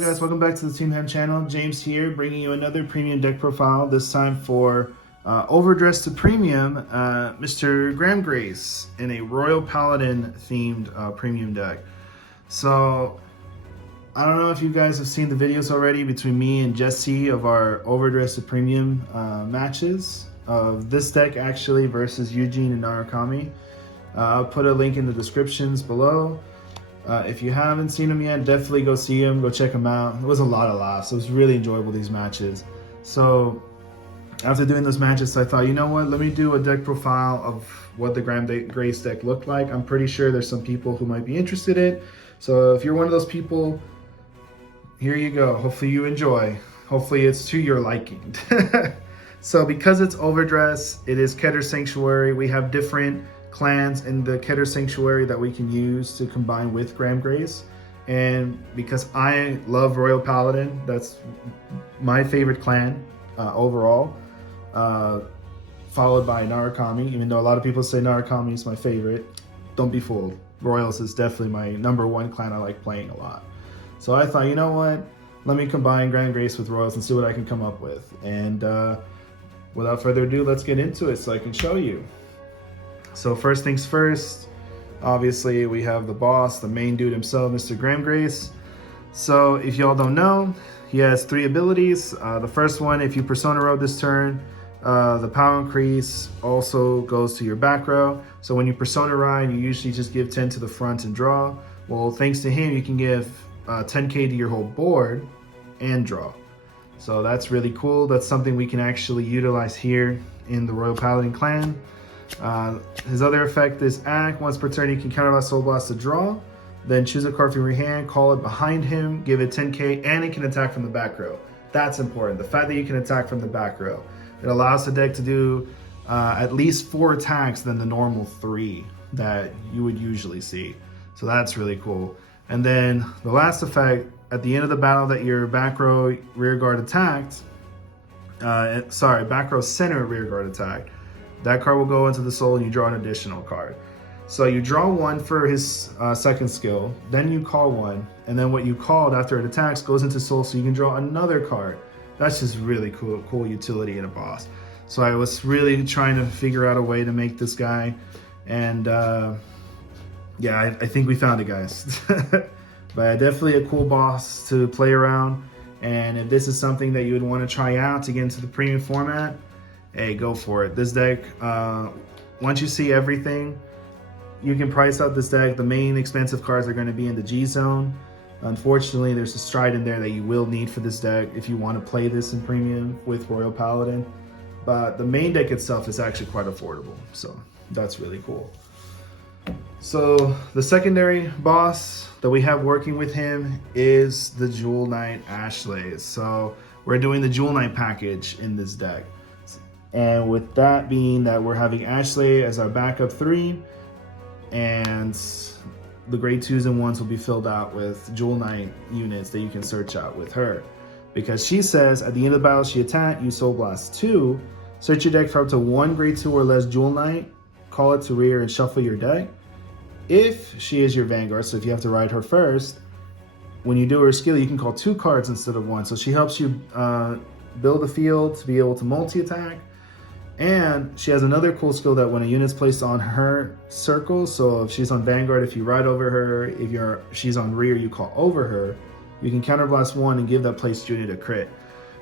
guys, welcome back to the Team Ham channel. James here, bringing you another premium deck profile, this time for Overdressed to Premium, Mr. Gramgrace in a Royal Paladin themed premium deck. So, I don't know if you guys have seen the videos already between me and Jesse of our Overdressed to Premium matches of this deck actually versus Eugene and Narakami. I'll put a link in the descriptions below. If you haven't seen them yet, definitely go see them, go check them out. It was a lot of laughs. It was really enjoyable, these matches. So after doing those matches, I thought, you know what, let me do a deck profile of what the Gramgrace deck looked like. I'm pretty sure there's some people who might be interested in it. So if you're one of those people, here you go. Hopefully you enjoy. Hopefully it's to your liking. So because it's Overdress, it is Keter Sanctuary. We have different clans in the Keter Sanctuary that we can use to combine with Gramgrace. And because I love Royal Paladin, that's my favorite clan overall, followed by Narakami. Even though a lot of people say Narakami is my favorite, don't be fooled. Royals is definitely my #1 clan I like playing a lot. So I thought, you know what, let me combine Gramgrace with Royals and see what I can come up with. And without further ado, let's get into it so I can show you. So first things first, obviously we have the boss, the main dude himself, Mr. Gramgrace. So if y'all don't know, he has 3 abilities. The first one, if you Persona Row this turn, the power increase also goes to your back row. So when you Persona ride, you usually just give 10 to the front and draw. Well, thanks to him, you can give 10k to your whole board and draw. So that's really cool. That's something we can actually utilize here in the Royal Paladin clan. His other effect is act. Once per turn, you can counterblast Soul Blast to draw. Then choose a card from your hand, call it behind him, give it 10k, and it can attack from the back row. That's important. The fact that you can attack from the back row. It allows the deck to do at least 4 attacks than the normal 3 that you would usually see. So that's really cool. And then the last effect, at the end of the battle that your back row rear guard attacked, back row center rear guard attacked, that card will go into the soul and you draw an additional card. So you draw 1 for his second skill, then you call 1, and then what you called after it attacks goes into soul, so you can draw another card. That's just really cool utility in a boss. So I was really trying to figure out a way to make this guy, and yeah, I think we found it, guys. But definitely a cool boss to play around, and if this is something that you would want to try out to get into the premium format, hey, go for it. This deck, once you see everything, you can price out this deck. The main expensive cards are going to be in the G zone. Unfortunately, there's a stride in there that you will need for this deck if you want to play this in premium with Royal Paladin. But the main deck itself is actually quite affordable, so that's really cool. So the secondary boss that we have working with him is the Jewel Knight Ashley. So we're doing the Jewel Knight package in this deck. And with that being that we're having Ashley as our backup 3, and the grade 2s and 1s will be filled out with Jewel Knight units that you can search out with her. Because she says at the end of the battle she attacked, you Soul Blast 2, search your deck for up to 1 grade 2 or less Jewel Knight, call it to rear and shuffle your deck. If she is your Vanguard, so if you have to ride her first, when you do her skill, you can call 2 cards instead of 1. So she helps you build a field to be able to multi-attack. And she has another cool skill that when a unit's placed on her circle, so if she's on Vanguard, if you ride over her, if she's on rear, you call over her, you can counterblast 1 and give that placed unit a crit.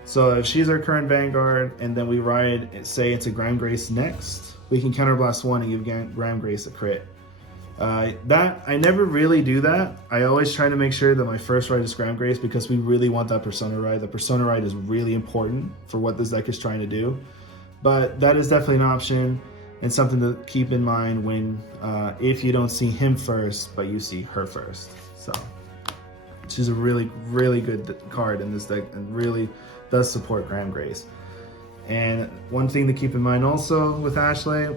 So if she's our current Vanguard and then we ride, say, into Gramgrace next, we can counterblast 1 and give Gramgrace a crit. That I never really do that. I always try to make sure that my first ride is Gramgrace because we really want that Persona ride. The Persona ride is really important for what this deck is trying to do. But that is definitely an option and something to keep in mind when if you don't see him first, but you see her first. So she's a really, really good card in this deck and really does support Gramgrace. And one thing to keep in mind also with Ashley,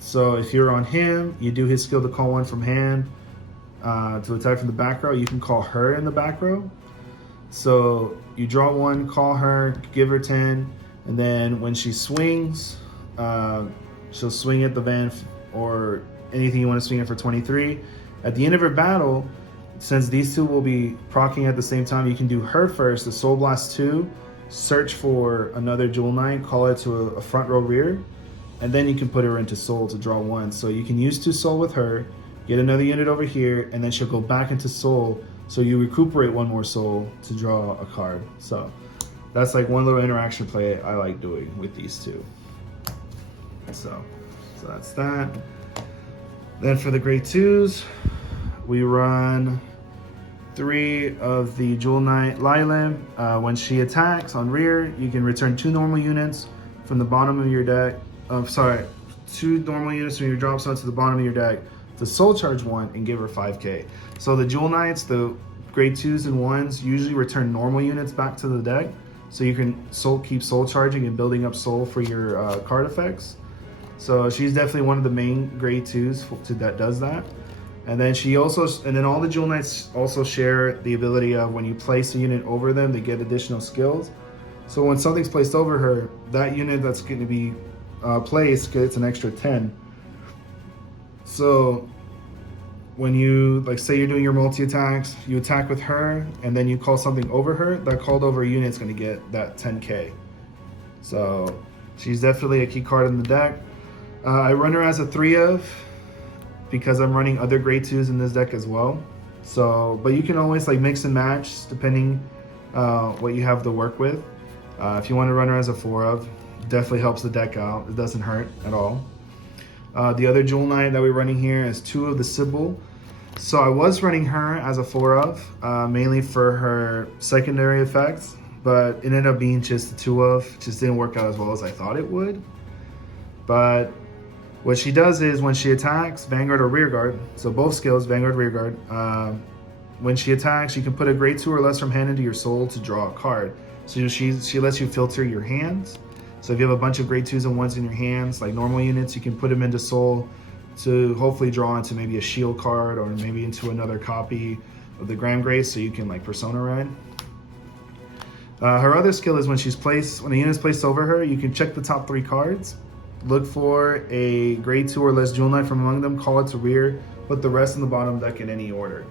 so if you're on him, you do his skill to call 1 from hand to attack from the back row, you can call her in the back row. So you draw 1, call her, give her 10, and then when she swings, she'll swing at the van or anything you want to swing at for 23. At the end of her battle, since these two will be proccing at the same time, you can do her first, the Soul Blast 2, search for another Jewel Knight, call it to a front row rear, and then you can put her into Soul to draw 1. So you can use 2 Soul with her, get another unit over here, and then she'll go back into Soul, so you recuperate 1 more Soul to draw a card. So that's like one little interaction play I like doing with these two. So that's that. Then for the grade 2s, we run 3 of the Jewel Knight Leyland. When she attacks on rear, you can return 2 normal units from the bottom of your deck. 2 normal units from your drop zone to the bottom of your deck to soul charge 1 and give her 5k. So the Jewel Knights, the grade 2s and 1s, usually return normal units back to the deck, so you can keep soul charging and building up soul for your card effects. So she's definitely one of the main grade 2s that does that. And then all the Jewel Knights also share the ability of when you place a unit over them, they get additional skills. So when something's placed over her, that unit that's going to be placed gets an extra 10. So when you, like, say you're doing your multi-attacks, you attack with her, and then you call something over her, that called over unit's going to get that 10k. So she's definitely a key card in the deck. I run her as a 3 of, because I'm running other grade 2s in this deck as well. So, but you can always like mix and match depending what you have to work with. If you want to run her as a 4 of, definitely helps the deck out. It doesn't hurt at all. The other Jewel Knight that we're running here is 2 of the Sybil. So I was running her as a 4 of, mainly for her secondary effects, but it ended up being just a 2 of. Just didn't work out as well as I thought it would. But what she does is when she attacks, Vanguard or Rearguard, so both skills, Vanguard, Rearguard, when she attacks, you can put a grade 2 or less from hand into your soul to draw a card. So she lets you filter your hands. So if you have a bunch of grade 2s and 1s in your hands, like normal units, you can put them into soul to hopefully draw into maybe a shield card or maybe into another copy of the Gramgrace, so you can like persona ride. Her other skill is when a unit is placed over her, you can check the top 3 cards, look for a grade 2 or less Jewel Knight from among them, call it to rear, put the rest in the bottom deck in any order.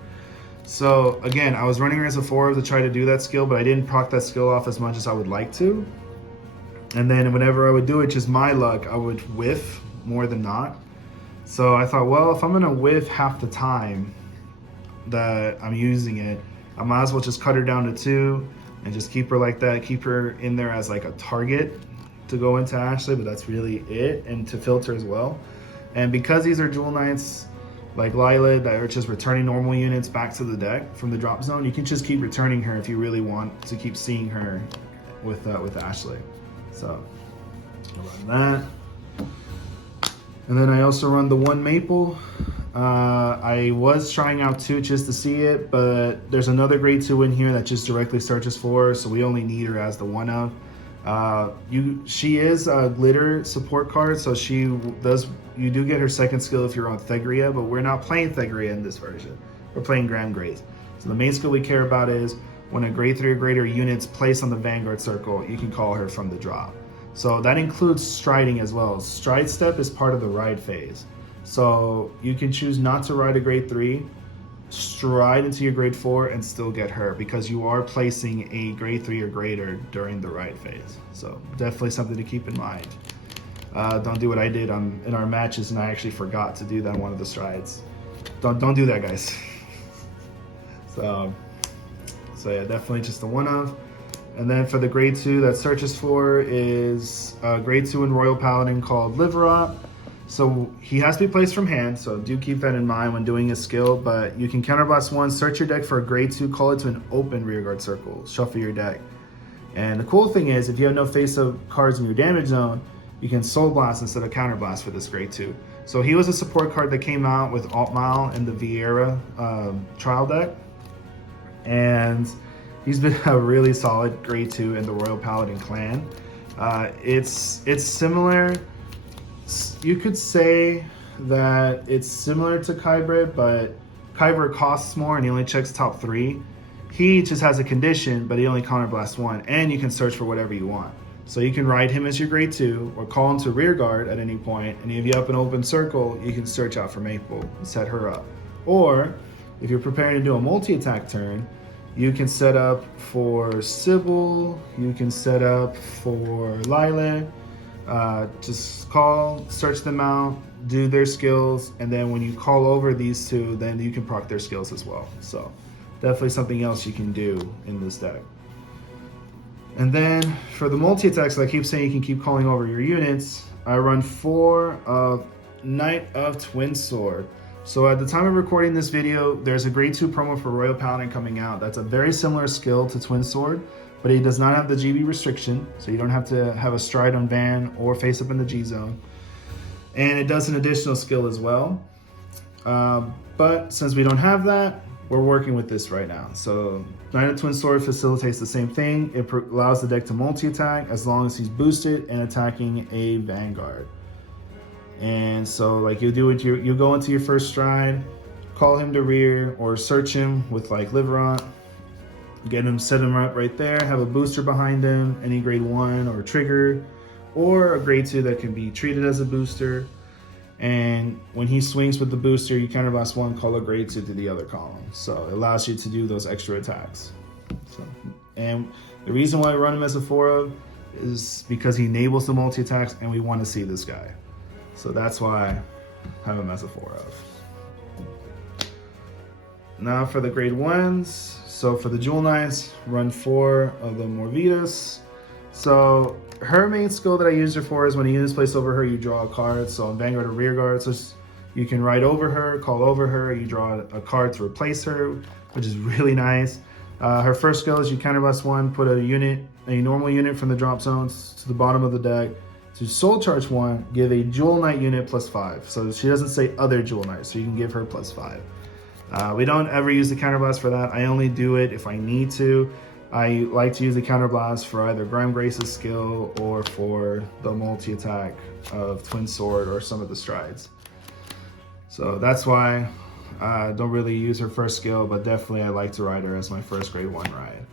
So again, I was running her as a 4 to try to do that skill, but I didn't proc that skill off as much as I would like to. And then whenever I would do it, just my luck, I would whiff more than not. So I thought, well, if I'm gonna whiff half the time that I'm using it, I might as well just cut her down to 2 and just keep her like that, keep her in there as like a target to go into Ashley, but that's really it, and to filter as well. And because these are Jewel Knights like Lila that are just returning normal units back to the deck from the drop zone, you can just keep returning her if you really want to keep seeing her with Ashley. So I run that. And then I also run the 1 Maple. I was trying out 2 just to see it, but there's another grade 2 in here that just directly searches for her, so we only need her as the 1 of. She is a glitter support card, so you do get her second skill if you're on Thegria, but we're not playing Thegria in this version. We're playing Gramgrace. So the main skill we care about is when a grade 3 or greater unit's placed on the Vanguard circle, you can call her from the drop. So that includes striding as well. Stride step is part of the ride phase. So you can choose not to ride a grade 3, stride into your grade 4 and still get her, because you are placing a grade 3 or greater during the ride phase. So definitely something to keep in mind. Don't do what I did in our matches and I actually forgot to do that on one of the strides. Don't do that, guys. So yeah, definitely just the 1 of. And then for the grade 2 that searches for is a grade 2 in Royal Paladin called Liverot. So he has to be placed from hand, so do keep that in mind when doing his skill, but you can counterblast 1, search your deck for a grade 2, call it to an open rearguard circle, shuffle your deck. And the cool thing is, if you have no face-up cards in your damage zone, you can soul blast instead of counterblast for this grade 2. So he was a support card that came out with Altmal in the Vieira trial deck. And he's been a really solid grade 2 in the Royal Paladin clan. It's similar. You could say that it's similar to Kyber, but Kyber costs more and he only checks top 3. He just has a condition, but he only counterblasts 1, and you can search for whatever you want. So you can ride him as your grade 2 or call him to rear guard at any point, and if you have an open circle, you can search out for Maple and set her up. Or If you're preparing to do a multi-attack turn, you can set up for Sybil, you can set up for Lila. Just call, search them out, do their skills, and then when you call over these two, then you can proc their skills as well. So definitely something else you can do in this deck. And then for the multi-attacks, I keep saying you can keep calling over your units. I run 4 of Knight of Twin Sword. So at the time of recording this video, there's a grade 2 promo for Royal Paladin coming out. That's a very similar skill to Twin Sword, but it does not have the GB restriction, so you don't have to have a stride on Van or face up in the G zone. And it does an additional skill as well. But since we don't have that, we're working with this right now. So Knight of Twin Sword facilitates the same thing. It allows the deck to multi-attack as long as he's boosted and attacking a Vanguard. And so like you do it, you go into your first stride, call him to rear or search him with like Liverant, get him, set him up right there, have a booster behind him, any grade 1 or trigger, or a grade 2 that can be treated as a booster. And when he swings with the booster, you counterblast 1, call a grade 2 to the other column. So it allows you to do those extra attacks. So, and the reason why I run him as a 4 of is because he enables the multi-attacks and we want to see this guy. So that's why I have him as a 4 of. Now for the grade 1s. So for the Jewel Knights, run 4 of the Morvitas. So her main skill that I use her for is when a unit is placed over her, you draw a card. So on Vanguard or Rear Guard, so you can ride over her, call over her, you draw a card to replace her, which is really nice. Her first skill is you counterblast 1, put a normal unit from the drop zones to the bottom of the deck. To soul charge 1, give a Jewel Knight unit +5. So she doesn't say other Jewel Knight, so you can give her +5. We don't ever use the counterblast for that. I only do it if I need to. I like to use the counterblast for either Gramgrace's skill or for the multi-attack of Twin Sword or some of the strides. So that's why I don't really use her first skill, but definitely I like to ride her as my first grade 1 ride.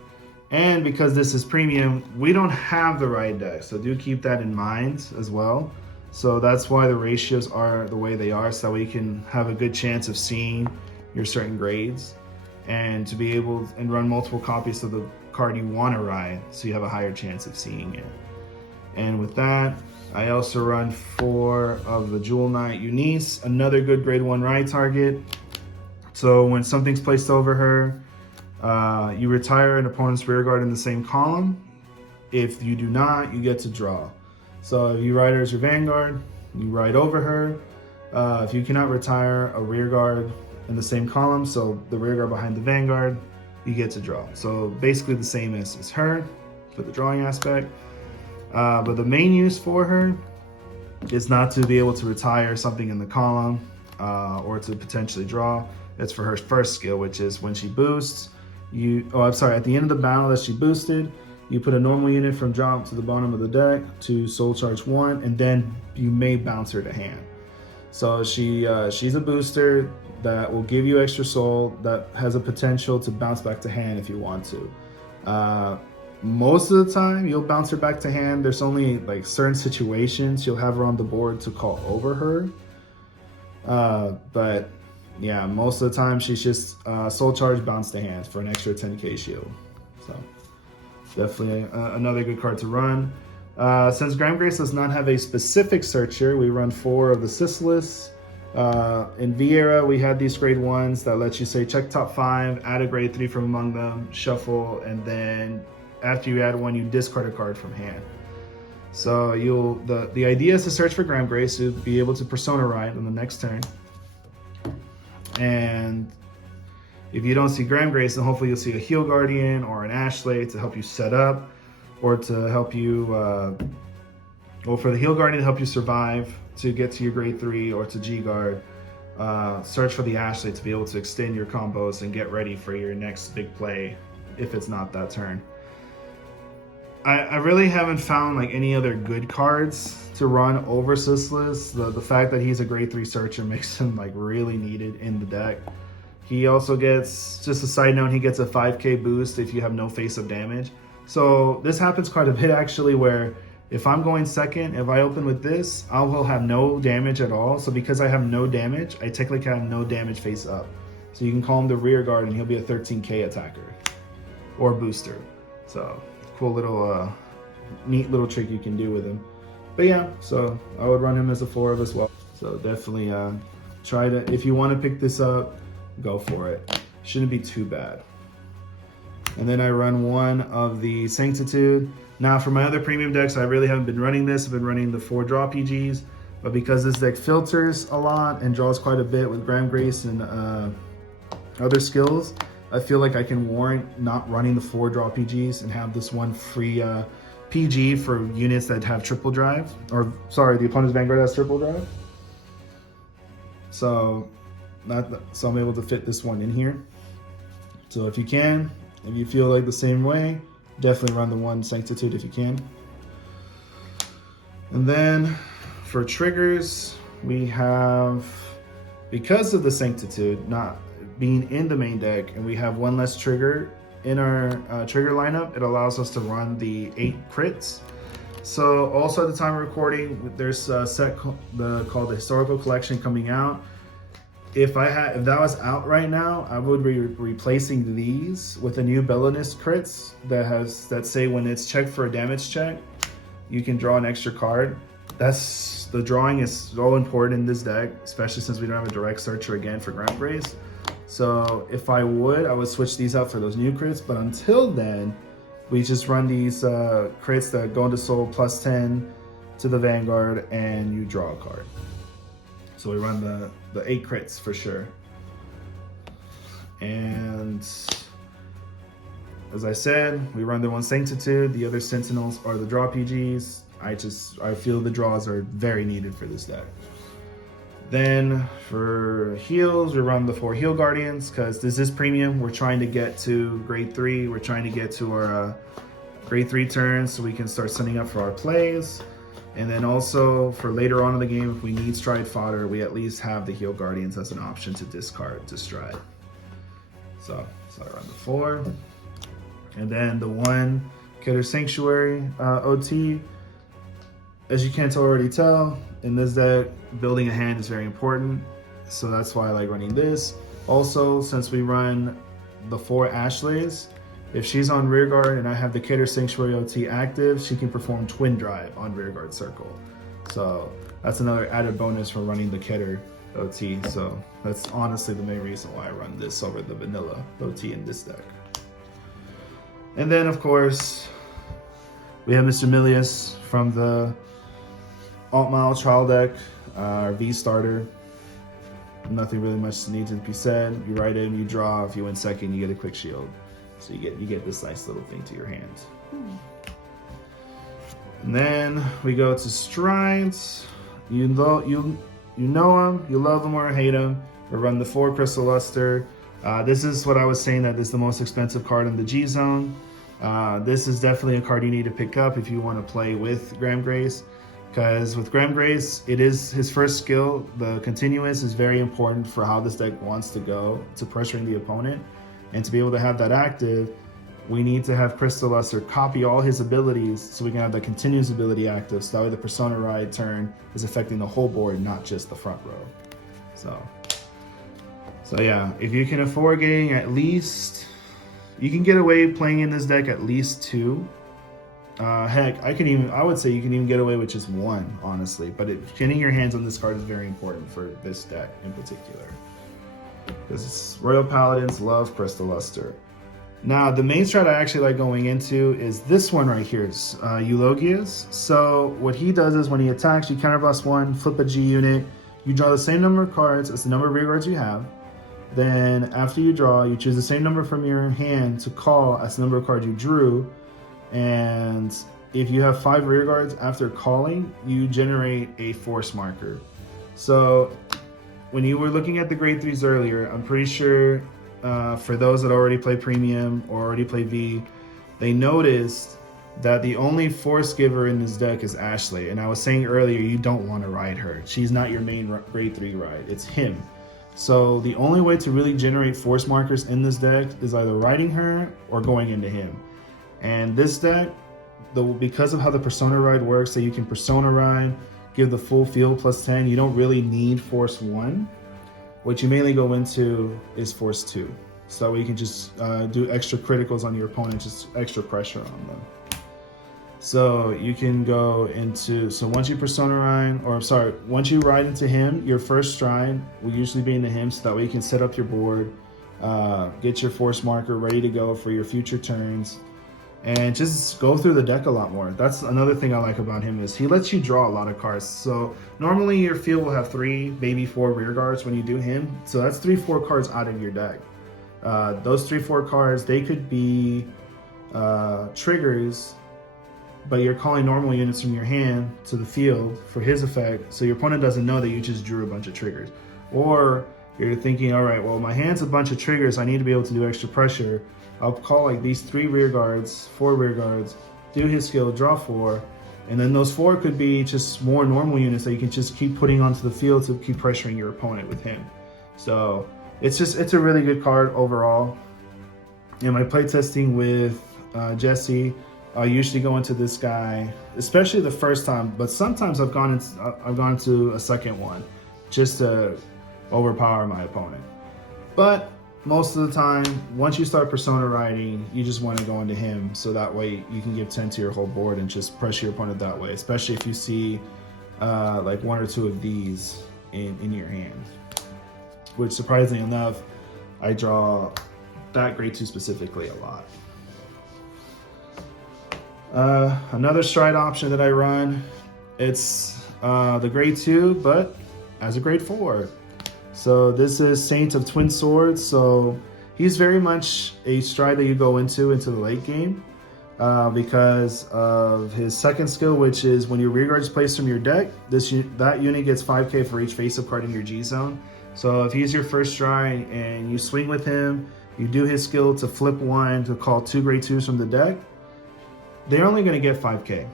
And because this is premium, we don't have the ride deck, so do keep that in mind as well. So that's why the ratios are the way they are, so that we can have a good chance of seeing your certain grades and to be able and run multiple copies of the card you want to ride, so you have a higher chance of seeing it. And with that, I also run 4 of the Jewel Knight Eunice, another good grade 1 ride target. So when something's placed over her, you retire an opponent's rear guard in the same column. If you do not, you get to draw. So if you ride her as your Vanguard, you ride over her. If you cannot retire a rear guard in the same column, so the rear guard behind the Vanguard, you get to draw. So basically the same as her for the drawing aspect. But the main use for her is not to be able to retire something in the column or to potentially draw. It's for her first skill, which is when she boosts, at the end of the battle that she boosted, you put a normal unit from drop to the bottom of the deck to soul charge 1, and then you may bounce her to hand. So she's a booster that will give you extra soul that has a potential to bounce back to hand if you want to. Most of the time, you'll bounce her back to hand. There's only like certain situations you'll have her on the board to call over her. But yeah, most of the time she's just soul charge, bounce to hand for an extra 10k shield. So definitely another good card to run. Since Gramgrace does not have a specific searcher, we run 4 of the Sisyphus. In V-Era, we had these grade 1s that let you say check top 5, add a grade 3 from among them, shuffle, and then after you add 1, you discard a card from hand. So the idea is to search for Gramgrace to be able to persona ride on the next turn. And if you don't see Gramgrace, then hopefully you'll see a Heal Guardian or an Ashley to help you set up, or to help you, for the Heal Guardian to help you survive to get to your grade 3 or to G-Guard. Search for the Ashley to be able to extend your combos and get ready for your next big play if it's not that turn. I really haven't found like any other good cards to run over Sisyphus. The fact that he's a grade 3 searcher makes him like really needed in the deck. He also gets, just a side note, he gets a 5k boost if you have no face-up damage. So this happens quite a bit actually, where if I'm going second, if I open with this, I will have no damage at all. So because I have no damage, I technically have no damage face up. So you can call him the rear guard and he'll be a 13k attacker or booster. So cool little, neat little trick you can do with him. But yeah, so I would run him as a 4 as well. So definitely try to, if you want to pick this up, go for it. Shouldn't be too bad. And then I run one of the Sanctitude. Now for my other premium decks, I really haven't been running this. I've been running the 4 draw PGs, but because this deck filters a lot and draws quite a bit with Gramgrace and other skills, I feel like I can warrant not running the 4 draw PGs and have this one free PG for units that have triple drive, or sorry, the opponent's Vanguard has triple drive. So I'm able to fit this one in here. So if you can, if you feel like the same way, definitely run the 1 Sanctitude if you can. And then for triggers, we have, because of the Sanctitude not being in the main deck, and we have 1 less trigger in our trigger lineup, it allows us to run the 8 crits. So also at the time of recording, there's a set called the Historical Collection coming out. If that was out right now, I would be replacing these with a new Bellinist crits that say when it's checked for a damage check, you can draw an extra card. The drawing is so important in this deck, especially since we don't have a direct searcher again for Gramgrace. So if I would switch these out for those new crits, but until then, we just run these crits that go into Soul plus 10 to the Vanguard and you draw a card. So we run the 8 crits for sure. And as I said, we run the 1 Sanctitude, the other Sentinels are the draw PGs. I feel the draws are very needed for this deck. Then for heals, we run the 4 Heal Guardians because this is premium. We're trying to get to grade 3. We're trying to get to our grade 3 turns so we can start setting up for our plays. And then also for later on in the game, if we need stride fodder, we at least have the Heal Guardians as an option to discard to stride. So I run the 4. And then the 1 Killer Sanctuary OT. As you can't already tell, in this deck, building a hand is very important. So that's why I like running this. Also, since we run the 4 Ashleys, if she's on rearguard and I have the Killer Sanctuary OT active, she can perform Twin Drive on rearguard circle. So that's another added bonus for running the Killer OT. So that's honestly the main reason why I run this over the vanilla OT in this deck. And then of course, we have Mr. Milius from the Alt-Mile trial deck, our V starter. Nothing really much needs to be said. You write in, you draw. If you win second, you get a quick shield. So you get this nice little thing to your hand. And then we go to strides. You know him, you love him or hate him. We run the 4 Crystal Luster. This is what I was saying, that is the most expensive card in the G zone. This is definitely a card you need to pick up if you want to play with Gramgrace. Because with Gramgrace, it is his first skill. The continuous is very important for how this deck wants to go to pressuring the opponent. And to be able to have that active, we need to have Crystal Luster copy all his abilities so we can have the continuous ability active. So that way the Persona Ride turn is affecting the whole board, not just the front row. So yeah, if you can afford getting at least, you can get away playing in this deck at least 2. Heck, I would say you can even get away with just 1, honestly. But getting your hands on this card is very important for this deck in particular. Because Royal Paladins love Crystal Luster. Now, the main strat I actually like going into is this one right here, Eulogius. So what he does is when he attacks, you counterblast 1, flip a G unit, you draw the same number of cards as the number of rear guards you have. Then after you draw, you choose the same number from your hand to call as the number of cards you drew. And if you have 5 rear guards after calling, you generate a force marker. So when you were looking at the grade 3s earlier, I'm pretty sure for those that already play Premium or already play V, they noticed that the only force giver in this deck is Ashley. And I was saying earlier, you don't want to ride her. She's not your main grade 3 ride, it's him. So the only way to really generate force markers in this deck is either riding her or going into him. And this deck, because of how the Persona Ride works, that you can Persona Ride, give the full field plus 10, you don't really need Force 1. what you mainly go into is force 2. So we can just do extra criticals on your opponent, just extra pressure on them. So you can go into, so once you persona ride, or sorry, once you ride into him, your first stride will usually be into him, so that way you can set up your board, get your force marker ready to go for your future turns, and just go through the deck a lot more. That's another thing I like about him, is he lets you draw a lot of cards. So normally your field will have 3, maybe 4 rear guards when you do him. So that's 3-4 cards out of your deck. Those 3-4 cards, they could be triggers, but you're calling normal units from your hand to the field for his effect, so your opponent doesn't know that you just drew a bunch of triggers. Or you're thinking, all right, well, my hand's a bunch of triggers, I need to be able to do extra pressure. I'll call like these 3 rear guards, 4 rear guards, do his skill, draw 4, and then those 4 could be just more normal units that you can just keep putting onto the field to keep pressuring your opponent with him. So it's a really good card overall. In my playtesting with Jesse, I usually go into this guy, especially the first time, but sometimes I've gone to a second one just to overpower my opponent. But most of the time, once you start persona riding, you just want to go into him, so that way you can give 10 to your whole board and just pressure your opponent that way, especially if you see like 1 or 2 of these in your hand. Which, surprisingly enough, I draw that grade 2 specifically a lot. Another stride option that I run, it's the grade 2, but as a grade 4. So this is Saint of Twin Swords. So he's very much a stride that you go into the late game because of his second skill, which is when your rear guard is placed from your deck, that unit gets 5k for each face-up card in your G zone. So if he's your first stride and you swing with him, you do his skill to flip 1 to call 2 grade 2s from the deck, they're only going to get 5k.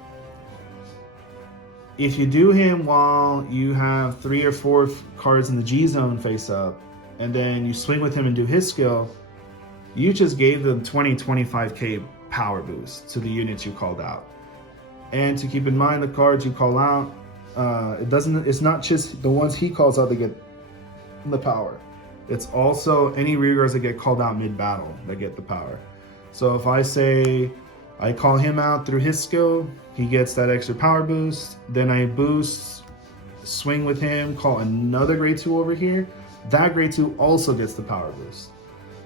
If you do him while you have 3 or 4 cards in the G zone face up, and then you swing with him and do his skill, you just gave them 20-25k power boost to the units you called out. And to keep in mind, the cards you call out, it's not just the ones he calls out that get the power. It's also any rear guards that get called out mid-battle that get the power. So if I say I call him out through his skill, he gets that extra power boost, then I boost, swing with him, call another grade 2 over here, that grade 2 also gets the power boost.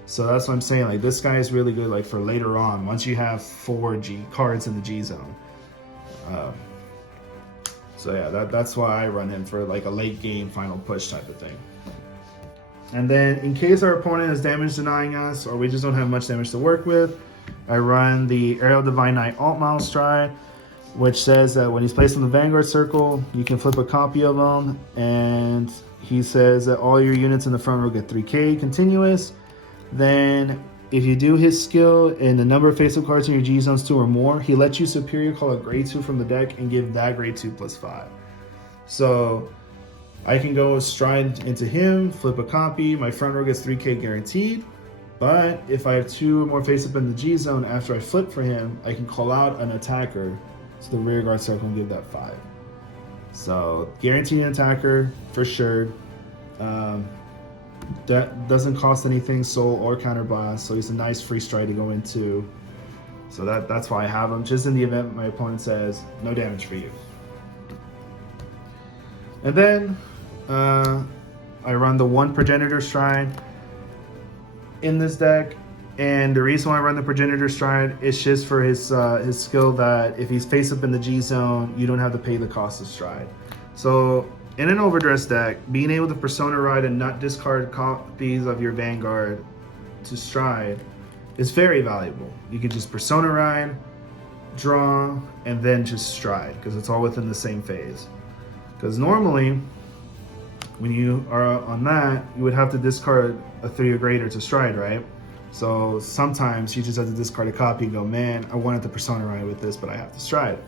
So that's what I'm saying, like this guy is really good like for later on, once you have 4 G cards in the G zone. So yeah, that's why I run him for like a late game final push type of thing. And then in case our opponent is damage denying us, or we just don't have much damage to work with, I run the Aerial Divine Knight alt model stride, which says that when he's placed in the Vanguard circle, you can flip a copy of him, and he says that all your units in the front row get 3k continuous. Then if you do his skill and the number of face-up cards in your G zones 2 or more, he lets you superior call a grade 2 from the deck and give that grade 2 +5. So I can go stride into him, flip a copy, my front row gets 3k guaranteed. But if I have 2 or more face-up in the G zone after I flip for him, I can call out an attacker to the rear guard circle and give that 5. So guaranteed an attacker for sure. That doesn't cost anything, soul or counterblast, so he's a nice free stride to go into. So that's why I have him, just in the event my opponent says no damage for you. And then I run the 1 Progenitor stride in this deck, and the reason why I run the Progenitor stride is just for his skill that if he's face up in the G zone, you don't have to pay the cost of stride. So in an overdress deck, being able to persona ride and not discard copies of your Vanguard to stride is very valuable. You can just persona ride, draw, and then just stride, because it's all within the same phase. Because normally, when you are on that, you would have to discard a 3 or greater to stride, right? So sometimes you just have to discard a copy and go, man, I wanted to persona ride with this, but I have to stride.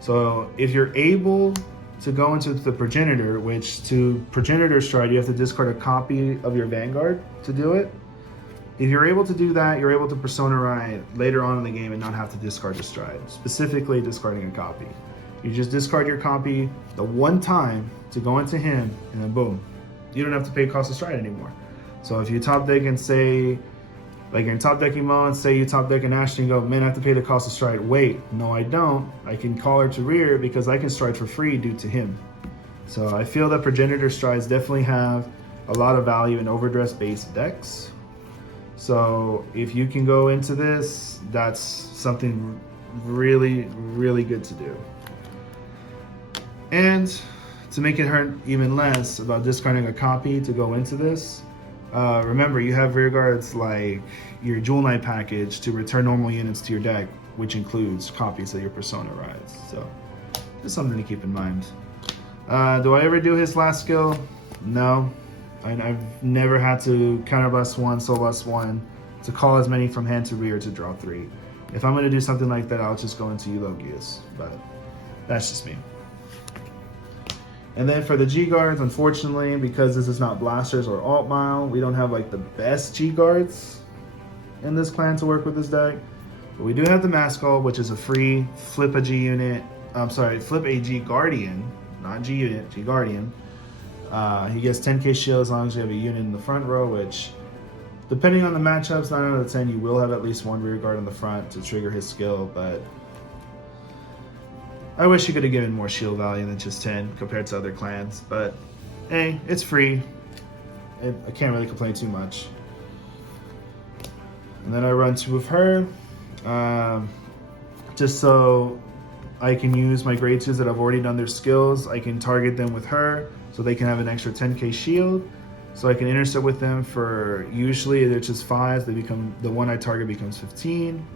So if you're able to go into the Progenitor, which to Progenitor stride, you have to discard a copy of your Vanguard to do it. If you're able to do that, you're able to persona ride later on in the game and not have to discard a stride, specifically discarding a copy. You just discard your copy the one time to go into him, and then boom, you don't have to pay cost of stride anymore. So if you top deck and say, like you're in top decking mode, say you top deck an Ashley and go, man, I have to pay the cost of stride. Wait, no, I don't. I can call her to rear because I can stride for free due to him. So I feel that Progenitor strides definitely have a lot of value in overdress based decks. So if you can go into this, that's something really, really good to do. And to make it hurt even less about discarding a copy to go into this, remember you have rear guards like your Jewel Knight package to return normal units to your deck, which includes copies of your Persona rides. So just something to keep in mind. Do I ever do his last skill? No. I've never had to counterblast 1, soul blast 1 to call as many from hand to rear to draw 3. If I'm going to do something like that, I'll just go into Eulogius, but that's just me. And then for the G guards, unfortunately, because this is not blasters or alt mile, we don't have like the best G guards in this clan to work with this deck. But we do have the Maskell, which is a free flip a G unit. I'm sorry, flip a G Guardian, not G unit, G Guardian. He gets 10k shield as long as you have a unit in the front row, which, depending on the matchups, 9 out of 10, you will have at least one rear guard in the front to trigger his skill, but I wish you could have given more shield value than just 10 compared to other clans, but hey, it's free. I can't really complain too much. And then I run 2 of her, just so I can use my grade 2s that I've already done their skills. I can target them with her so they can have an extra 10k shield. So I can intercept with them for, usually they're just 5s, they become, the one I target becomes 15.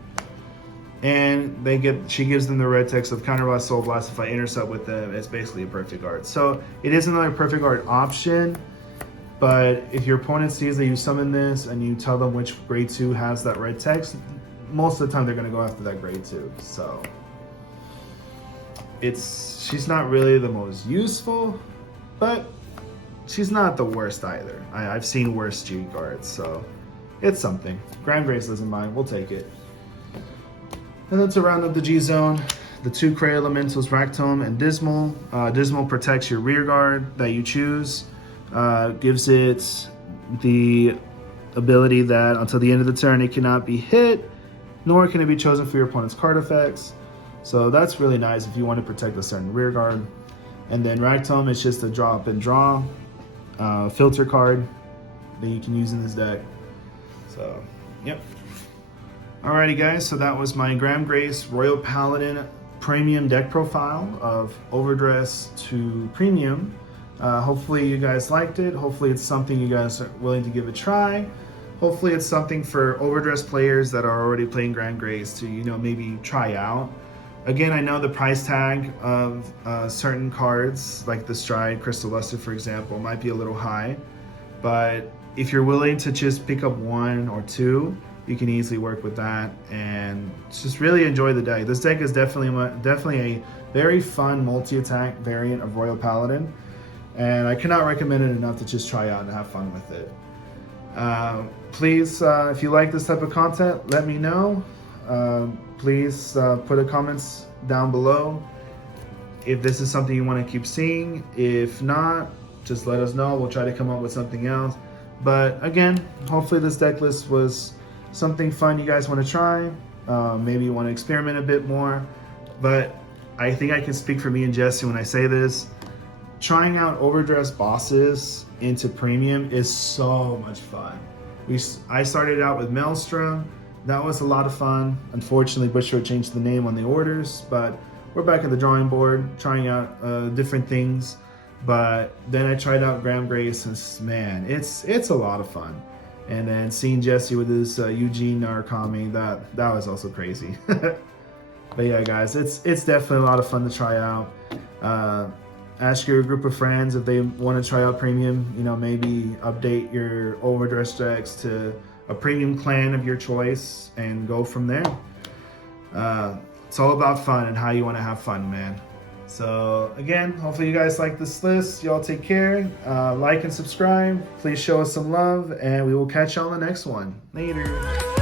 And she gives them the red text of counterblast, soul blast. If I intercept with them, it's basically a perfect guard. So it is another perfect guard option, but if your opponent sees that you summon this and you tell them which grade 2 has that red text, most of the time they're gonna go after that grade 2. So she's not really the most useful, but she's not the worst either. I've seen worse G guards, so it's something. Gramgrace doesn't mind, we'll take it. And then to round up the G zone, the 2 Cray Elementals, Ractome and Dismal. Dismal protects your rear guard that you choose, gives it the ability that until the end of the turn it cannot be hit, nor can it be chosen for your opponent's card effects. So that's really nice if you want to protect a certain rear guard. And then Ractome is just a drop and draw filter card that you can use in this deck. So, yep. Alrighty guys, so that was my Gramgrace Royal Paladin premium deck profile of overdress to premium. Hopefully you guys liked it. Hopefully it's something you guys are willing to give a try. Hopefully it's something for overdress players that are already playing Gramgrace to, maybe try out. Again, I know the price tag of certain cards, like the Stride, Crystal Luster, for example, might be a little high. But if you're willing to just pick up 1 or 2, you can easily work with that and just really enjoy the deck. This deck is definitely a very fun multi-attack variant of Royal Paladin, and I cannot recommend it enough to just try out and have fun with it. Please, if you like this type of content, let me know. Please put a comments down below if this is something you want to keep seeing. If not, just let us know. We'll try to come up with something else. But again, hopefully this deck list was something fun you guys want to try. Maybe you want to experiment a bit more. But I think I can speak for me and Jesse when I say this. Trying out overdressed bosses into premium is so much fun. I started out with Maelstrom. That was a lot of fun. Unfortunately, Busher changed the name on the orders, but we're back at the drawing board, trying out different things. But then I tried out Gramgrace, and man, it's a lot of fun. And then seeing Jesse with his Eugene Narukami, that was also crazy. But yeah, guys, it's definitely a lot of fun to try out. Ask your group of friends if they want to try out premium. Maybe update your overdressed decks to a premium clan of your choice and go from there. It's all about fun and how you want to have fun, man. So again, hopefully you guys like this list. Y'all take care. Like and subscribe. Please show us some love, and we will catch you on the next one. Later.